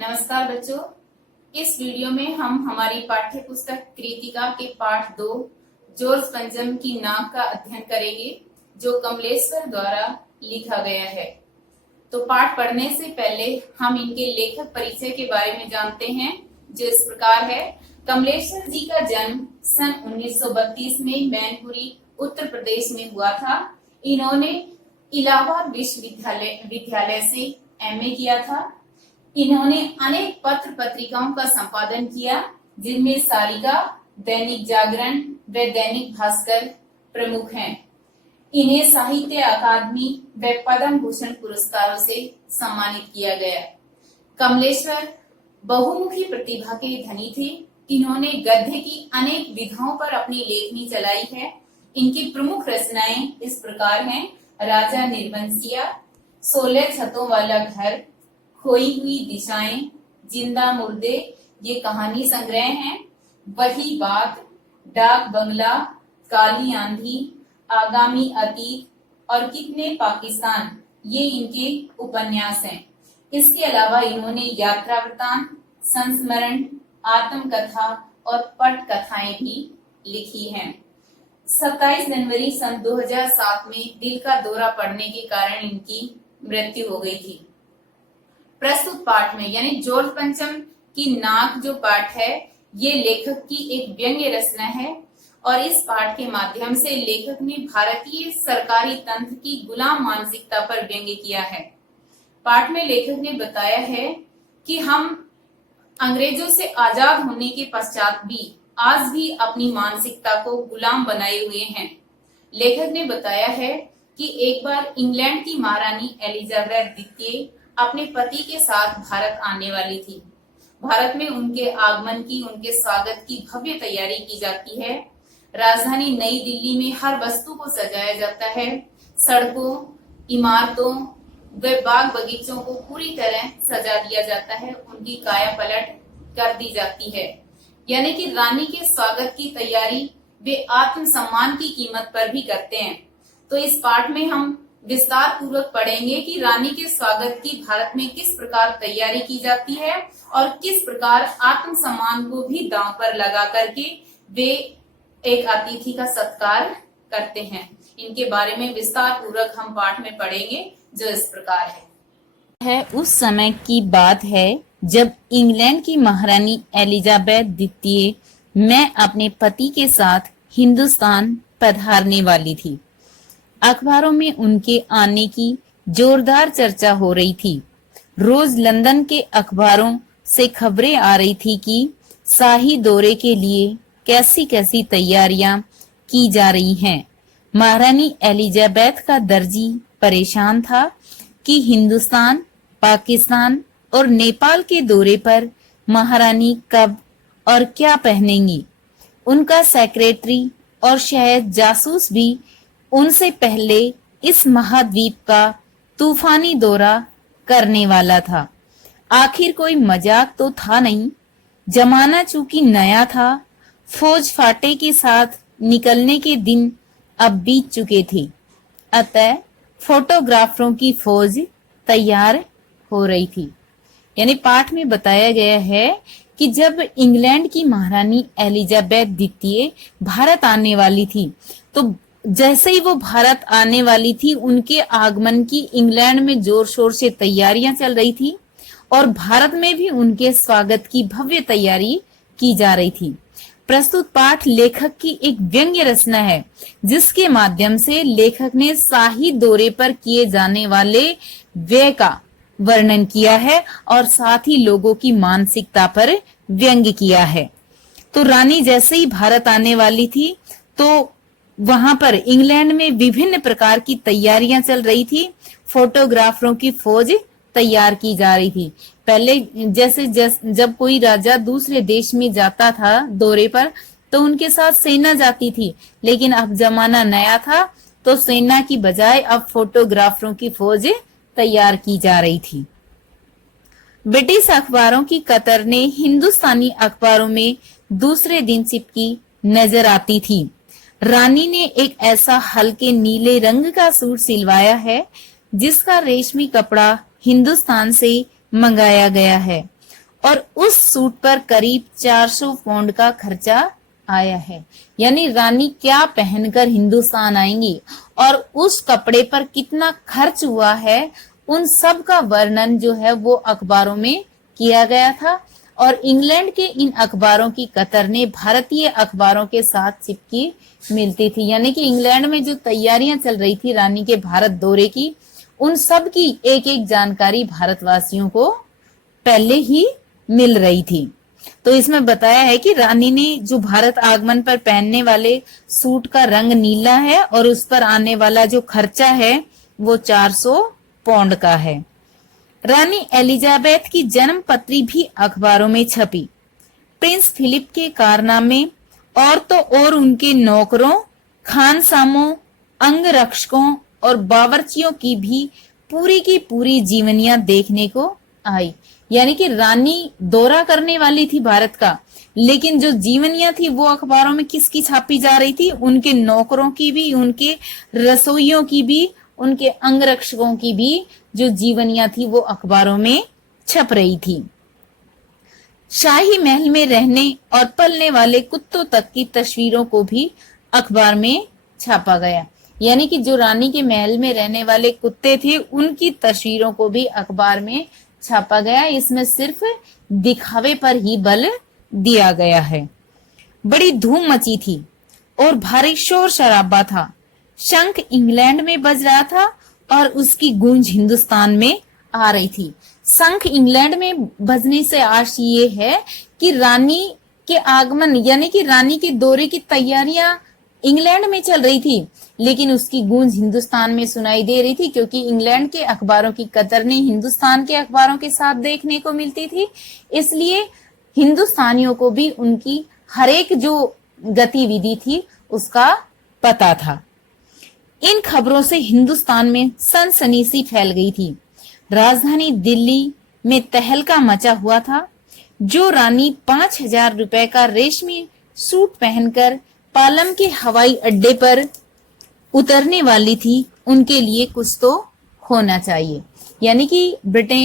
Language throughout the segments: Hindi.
नमस्कार बच्चों, इस वीडियो में हम हमारी पाठ्य पुस्तक कृतिका के पाठ 2 जॉर्ज पंचम की नाक का अध्ययन करेंगे, जो कमलेश्वर द्वारा लिखा गया है। तो पाठ पढ़ने से पहले हम इनके लेखक परिचय के बारे में जानते हैं, जो इस प्रकार है। कमलेश्वर जी का जन्म सन 1932 में मैनपुरी उत्तर प्रदेश में हुआ था। इन्होंने इलाहाबाद विश्वविद्यालय से एमए किया था। इन्होंने अनेक पत्र पत्रिकाओं का संपादन किया, जिनमें सारिका, दैनिक जागरण व दैनिक भास्कर प्रमुख हैं। इन्हें साहित्य अकादमी व पद्म भूषण पुरस्कारों से सम्मानित किया गया। कमलेश्वर बहुमुखी प्रतिभा के धनी थे। इन्होंने गद्य की अनेक विधाओं पर अपनी लेखनी चलाई है। इनकी प्रमुख रचनाएं इस प्रकार हैं: राजा निर्वंशिया, 16 छतों वाला घर, खोई हुई दिशाएं, जिंदा मुर्दे, ये कहानी संग्रह हैं। वही बात, डाक बंगला, काली आंधी, आगामी अतीत और कितने पाकिस्तान, ये इनके उपन्यास हैं। इसके अलावा इन्होंने यात्रा वृतांत, संस्मरण, आत्मकथा और पट कथाएं भी लिखी हैं। 27 जनवरी सन 2007 में दिल का दौरा पड़ने के कारण इनकी मृत्यु हो गई थी। प्रस्तुत पाठ में यानी जॉर्ज पंचम की नाक जो पाठ है, ये लेखक की एक व्यंग्य रचना है और इस पाठ के माध्यम से लेखक ने भारतीय सरकारी तंत्र की गुलाम मानसिकता पर व्यंग्य किया है। पाठ में लेखक ने बताया है कि हम अंग्रेजों से आजाद होने के पश्चात भी आज भी अपनी मानसिकता को गुलाम बनाए हुए हैं। लेखक ने बताया है कि एक बार इंग्लैंड की महारानी एलिजाबेथ द्वितीय अपने पति के साथ भारत आने वाली थी। भारत में उनके आगमन की, उनके स्वागत की भव्य तैयारी की जाती है। राजधानी नई दिल्ली में हर वस्तु को सजाया जाता है। सड़कों, इमारतों व बाग बगीचों को पूरी तरह सजा दिया जाता है। उनकी काया पलट कर दी जाती है। यानी कि रानी के स्वागत की तैयारी वे आत्म सम्मान की कीमत पर भी करते हैं। तो इस पाठ में हम विस्तार पूर्वक पढ़ेंगे कि रानी के स्वागत की भारत में किस प्रकार तैयारी की जाती है और किस प्रकार आत्म सम्मान को भी दांव पर लगा करके वे एक अतिथि का सत्कार करते हैं। इनके बारे में विस्तार पूर्वक हम पाठ में पढ़ेंगे, जो इस प्रकार है। उस समय की बात है जब इंग्लैंड की महारानी एलिजाबेथ द्वितीय मैं अपने पति के साथ हिंदुस्तान पधारने वाली थी। अखबारों में उनके आने की जोरदार चर्चा हो रही थी। रोज लंदन के अखबारों से खबरें आ रही थी कि शाही दौरे के लिए कैसी कैसी तैयारियां की जा रही हैं। महारानी एलिजाबेथ का दर्जी परेशान था कि हिंदुस्तान, पाकिस्तान और नेपाल के दौरे पर महारानी कब और क्या पहनेंगी। उनका सेक्रेटरी और शायद जासूस भी उनसे पहले इस महाद्वीप का तूफानी दौरा करने वाला था। आखिर कोई मजाक तो था नहीं। जमाना चूंकि नया था, फौज फाटे के साथ निकलने के दिन अब बीत चुके थे। अतः फोटोग्राफरों की फौज तैयार हो रही थी। यानी पाठ में बताया गया है कि जब इंग्लैंड की महारानी एलिजाबेथ द्वितीय भारत आने वाली थी, तो जैसे ही वो भारत आने वाली थी, उनके आगमन की इंग्लैंड में जोर शोर से तैयारियां चल रही थी और भारत में भी उनके स्वागत की भव्य तैयारी की जा रही थी। प्रस्तुत पाठ लेखक की एक व्यंग्य रचना है, जिसके माध्यम से लेखक ने शाही दौरे पर किए जाने वाले व्यय का वर्णन किया है और साथ ही लोगों की मानसिकता पर व्यंग्य किया है। तो रानी जैसे ही भारत आने वाली थी, तो वहां पर इंग्लैंड में विभिन्न प्रकार की तैयारियां चल रही थी। फोटोग्राफरों की फौज तैयार की जा रही थी। पहले जैसे जब कोई राजा दूसरे देश में जाता था दौरे पर, तो उनके साथ सेना जाती थी, लेकिन अब जमाना नया था, तो सेना की बजाय अब फोटोग्राफरों की फौज तैयार की जा रही थी। ब्रिटिश अखबारों की कतर ने हिंदुस्तानी अखबारों में दूसरे दिन चिपकी नजर आती थी। रानी ने एक ऐसा हल्के नीले रंग का सूट सिलवाया है, जिसका रेशमी कपड़ा हिंदुस्तान से मंगाया गया है और उस सूट पर करीब 400 पाउंड का खर्चा आया है। यानी रानी क्या पहनकर हिंदुस्तान आएंगी और उस कपड़े पर कितना खर्च हुआ है, उन सब का वर्णन जो है वो अखबारों में किया गया था। और इंग्लैंड के इन अखबारों की कतरने भारतीय अखबारों के साथ चिपकी मिलती थी। यानी कि इंग्लैंड में जो तैयारियां चल रही थी रानी के भारत दौरे की, उन सब की एक एक जानकारी भारतवासियों को पहले ही मिल रही थी। तो इसमें बताया है कि रानी ने जो भारत आगमन पर पहनने वाले सूट का रंग नीला है और उस पर आने वाला जो खर्चा है वो 400 पाउंड का है। रानी एलिजाबेथ की जन्म पत्री भी अखबारों में छपी। प्रिंस फिलिप के कारनामे और तो और उनके नौकरों, खानसामों, अंगरक्षकों और बावर्चियों की भी पूरी जीवनियां देखने को आई। यानी कि रानी दौरा करने वाली थी भारत का, लेकिन जो जीवनियां थी वो अखबारों में किसकी छापी जा रही थी? उनके नौकरों की भी, उनके रसोइयों की भी, उनके अंगरक्षकों की भी जो जीवनियां थी वो अखबारों में छप रही थी। शाही महल में रहने और पलने वाले कुत्तों तक की तस्वीरों को भी अखबार में छापा गया। यानी कि जो रानी के महल में रहने वाले कुत्ते थे उनकी तस्वीरों को भी अखबार में छापा गया। इसमें सिर्फ दिखावे पर ही बल दिया गया है। बड़ी धूम मची थी और भारी शोर शराबा था। शंख इंग्लैंड में बज रहा था और उसकी गूंज हिंदुस्तान में आ रही थी। शंख इंग्लैंड में बजने से आश ये है कि रानी के आगमन यानी कि रानी के दौरे की तैयारियां इंग्लैंड में चल रही थी, लेकिन उसकी गूंज हिंदुस्तान में सुनाई दे रही थी, क्योंकि इंग्लैंड के अखबारों की कतरनी हिंदुस्तान के अखबारों के साथ देखने को मिलती थी। इसलिए हिंदुस्तानियों को भी उनकी हर एक जो गतिविधि थी उसका पता था। इन खबरों से हिंदुस्तान में सनसनी सी फैल गई थी। राजधानी दिल्ली में तहलका मचा हुआ था। जो रानी 5,000 रुपए का रेशमी सूट पहनकर पालम के हवाई अड्डे पर उतरने वाली थी, उनके लिए कुछ तो होना चाहिए। यानी कि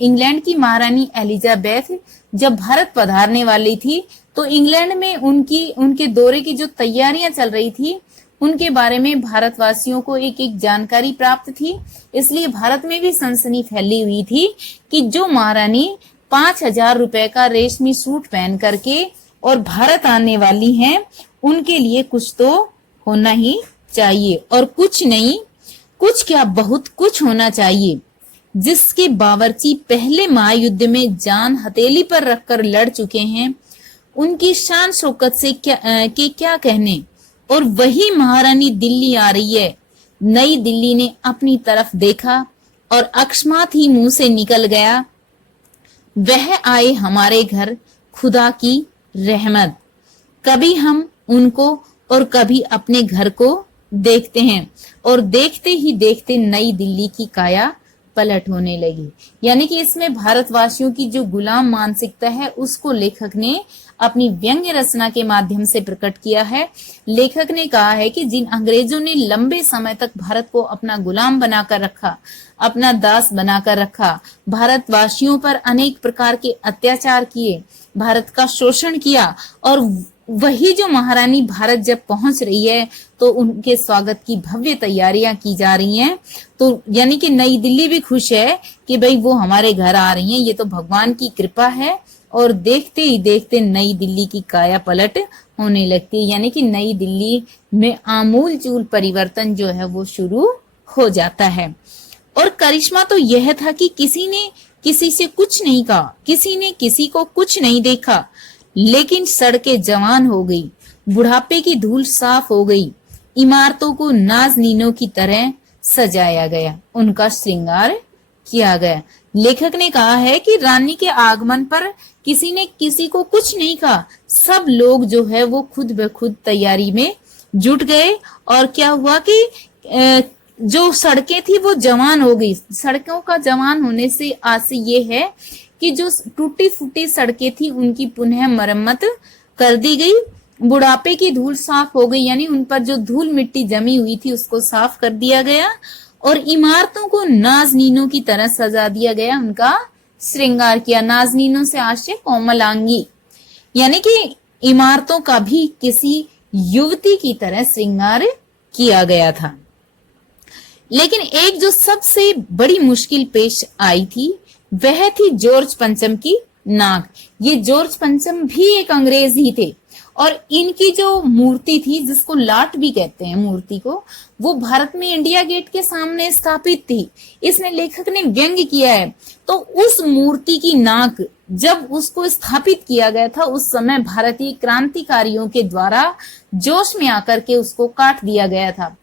इंग्लैंड की महारानी एलिजाबेथ जब भारत पधारने वाली थी तो इंग्लैंड में उनके दौरे की जो तैयारियां चल रही थी उनके बारे में भारतवासियों को एक एक जानकारी प्राप्त थी। इसलिए भारत में भी सनसनी फैली हुई थी कि जो महारानी 5,000 रुपए का रेशमी सूट पहन करके और भारत आने वाली हैं, उनके लिए कुछ तो होना ही चाहिए। और कुछ नहीं, कुछ क्या बहुत कुछ होना चाहिए। जिसके बावर्ची पहले महायुद्ध में जान हथेली पर रखकर लड़ चुके हैं, उनकी शान शौकत से क्या कहने। और वही महारानी दिल्ली आ रही है। नई दिल्ली ने अपनी तरफ देखा और अकस्मात ही मुंह से निकल गया, वह आए हमारे घर खुदा की रहमत। कभी हम उनको और कभी अपने घर को देखते हैं। और देखते ही देखते नई दिल्ली की काया पलट होने लगी। यानी कि इसमें भारतवासियों की जो गुलाम मानसिकता है उसको लेखक ने अपनी व्यंग्य रचना के माध्यम से प्रकट किया है। लेखक ने कहा है कि जिन अंग्रेजों ने लंबे समय तक भारत को अपना गुलाम बनाकर रखा, अपना दास बनाकर रखा, भारतवासियों पर अनेक प्रकार के अत्याचार किए, भारत का शोषण किया, और वही जो महारानी भारत जब पहुंच रही है तो उनके स्वागत की भव्य तैयारियां की जा रही हैं। तो यानी कि नई दिल्ली भी खुश है कि भाई वो हमारे घर आ रही हैं, ये तो भगवान की कृपा है। और देखते ही देखते नई दिल्ली की काया पलट होने लगती है। यानी कि नई दिल्ली में आमूल चूल परिवर्तन जो है वो शुरू हो जाता है। और करिश्मा तो यह था कि किसी ने किसी से कुछ नहीं कहा, किसी ने किसी को कुछ नहीं देखा, लेकिन सड़कें जवान हो गई, बुढ़ापे की धूल साफ हो गई, इमारतों को नाज़नीनों की तरह सजाया गया, उनका श्रृंगार किया गया। लेखक ने कहा है कि रानी के आगमन पर किसी ने किसी को कुछ नहीं कहा, सब लोग जो है वो खुद ब खुद तैयारी में जुट गए। और क्या हुआ कि जो सड़कें थी वो जवान हो गई। सड़कों का जवान होने से आज ये है कि जो टूटी फूटी सड़कें थी उनकी पुनः मरम्मत कर दी गई, बुढ़ापे की धूल साफ हो गई, यानी उन पर जो धूल मिट्टी जमी हुई थी उसको साफ कर दिया गया, और इमारतों को नाज़नीनों की तरह सजा दिया गया, उनका श्रृंगार किया, नाजनीनों से आश्चर्य कोमलांगी, यानी कि इमारतों का भी किसी युवती की तरह श्रृंगार किया गया था। लेकिन एक जो सबसे बड़ी मुश्किल पेश आई थी वह थी जॉर्ज पंचम की नाक। ये जॉर्ज पंचम भी एक अंग्रेज ही थे और इनकी जो मूर्ति थी, जिसको लाट भी कहते हैं मूर्ति को, वो भारत में इंडिया गेट के सामने स्थापित थी। इसमें लेखक ने व्यंग्य किया है। तो उस मूर्ति की नाक जब उसको स्थापित किया गया था, उस समय भारतीय क्रांतिकारियों के द्वारा जोश में आकर के उसको काट दिया गया था।